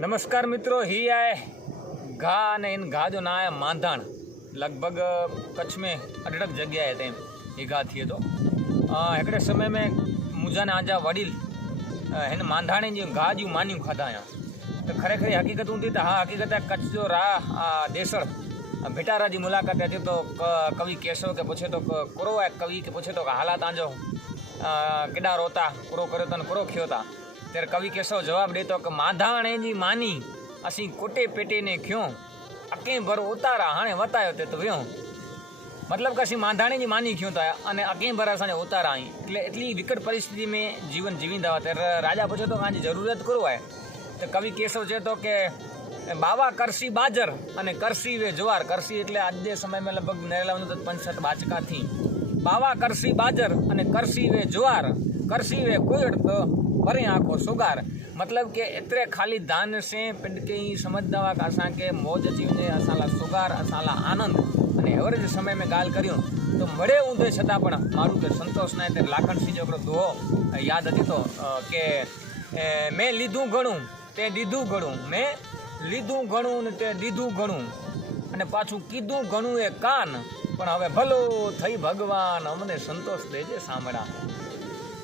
नमस्कार मित्रों ही आए घा ने इन घा जो ना है मांधाण लगभग कच्छ में अडड़क जगह है तेम ये घा थिए तो अ, हिकिड़े समय में मुंहिंजा ने आजा वडील अ, हिन मांधाणे जी घा जूं मानियूं खाधा हुया त खरेखर ई हक़ीक़त हूंदी त हा हक़ीक़त आहे कच्छ जो राह आ, देसर अ, भिटारा जी मुलाक़ात अचे तो क- कवि केशव खे पुछे थो क- कुरो आहे कवि खे ત્યારે કવિ કેશો જવાબ દેતો કે માધાણેજી માની, અસી કોટે પેટેને ક્યો? અકે ભર ઉતારા હાણે વતાયો તે તો વ્યો. મતલબ કે અસી માધાણેજી માની ક્યું તા અને અકે ભર અસાને ઉતારા આઈ એટલે એટલી વિકટ પરિસ્થિતિ મેં જીવન જીવીંદા ત્યારે રાજા પૂછો તો કાંજી જરૂરત કરો આય તો કવિ કેશવ છે તો કે, બાવા કરસી બાજર અને કરશી વે જુવાર. કરશી એટલે આજના સમયમાં લગભગ નરેલા પંચસઠ બાચકાથી બાવા કરશી બાજર અને કરશી વે જુવાર. करसी वे कुड़ तो वरे आंखो सुगार मतलब के एतिरे ख़ाली दान से पिंड के ई समझंदा हुआ कि असांखे मौज अची वञे असां लाइ सुगार असां लाइ आनंद અને એવરેજ સમય में ॻाल्हि કર્યું તો મળે ઊંધે છતાં પણ મારું કે સંતોષ ના તે લાખણસિંહ જો हिकिड़ो દુહો યાદ હતી તો અ, કે એ, મેં લીધું ઘણું તે દીધું ઘણું મેં લીધું ઘણું ને તે દીધું ઘણું અને પાછું કીધું ઘણું એ કાન પણ હવે ભલો થઈ ભગવાન અમને સંતોષ દેજે સાંભળા